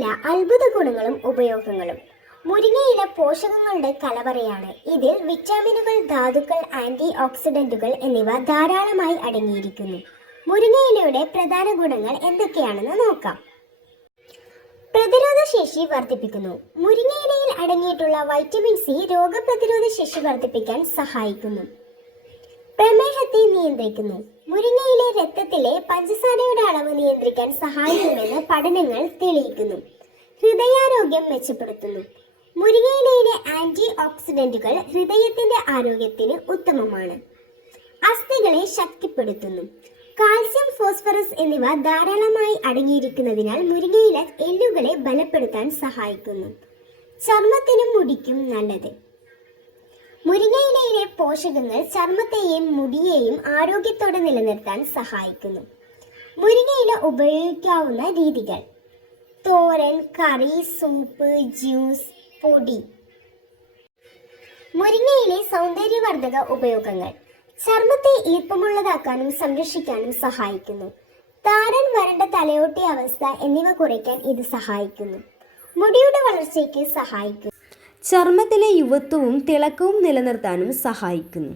മുരിങ്ങയില അത്ഭുത ഗുണങ്ങളും ഉപയോഗങ്ങളും. മുരിങ്ങയില പോഷകങ്ങളുടെ കലവറയാണ്. ഇതിൽ വിറ്റാമിനുകൾ ധാതുക്കൾ ആന്റി ഓക്സിഡന്റുകൾ എന്നിവ ധാരാളമായി അടങ്ങിയിരിക്കുന്നു. മുരിങ്ങയിലയുടെ പ്രധാന ഗുണങ്ങൾ എന്തൊക്കെയാണെന്ന് നോക്കാം. പ്രതിരോധ ശേഷി വർദ്ധിപ്പിക്കുന്നു. മുരിങ്ങയിലയിൽ അടങ്ങിയിട്ടുള്ള വൈറ്റമിൻ സി രോഗപ്രതിരോധ ശേഷി വർദ്ധിപ്പിക്കാൻ സഹായിക്കുന്നു. പ്രമേഹത്തെ നിയന്ത്രിക്കുന്നു. മുരിങ്ങയിലെ രക്തത്തിലെ പഞ്ചസാരയുടെ അളവ് നിയന്ത്രിക്കാൻ സഹായിക്കുമെന്ന് പഠനങ്ങൾ തെളിയിക്കുന്നു. ഹൃദയാരോഗ്യം മെച്ചപ്പെടുത്തുന്നു. മുരിങ്ങയിലയിലെ ആന്റി ഓക്സിഡന്റുകൾ ഹൃദയത്തിന്റെ ആരോഗ്യത്തിന് ഉത്തമമാണ്. അസ്ഥികളെ ശക്തിപ്പെടുത്തുന്നു. കാൽസ്യം ഫോസ്ഫറസ് എന്നിവ ധാരാളമായി അടങ്ങിയിരിക്കുന്നതിനാൽ മുരിങ്ങയില എല്ലുകളെ ബലപ്പെടുത്താൻ സഹായിക്കുന്നു. ചർമ്മത്തിനും മുടിക്കും നല്ലത്. മുരിങ്ങയിലയിലെ പോഷകങ്ങൾ ചർമ്മത്തെയും മുടിയെയും ആരോഗ്യത്തോടെ നിലനിർത്താൻ സഹായിക്കുന്നു. മുരിങ്ങയില ഉപയോഗിക്കാവുന്ന രീതികൾ. തോരൻ കറി സൂപ്പ് ജ്യൂസ് പൊടി. മുരിങ്ങയിലെ സൗന്ദര്യവർദ്ധക ഉപയോഗങ്ങൾ. ചർമ്മത്തെ ഈർപ്പമുള്ളതാക്കാനും സംരക്ഷിക്കാനും സഹായിക്കുന്നു. താരൻ വരണ്ട തലയോട്ടി അവസ്ഥ എന്നിവ കുറയ്ക്കാൻ ഇത് സഹായിക്കുന്നു. മുടിയുടെ വളർച്ചയ്ക്ക് സഹായിക്കുന്നു. ചർമ്മത്തിലെ യുവത്വവും തിളക്കവും നിലനിർത്താനും സഹായിക്കുന്നു.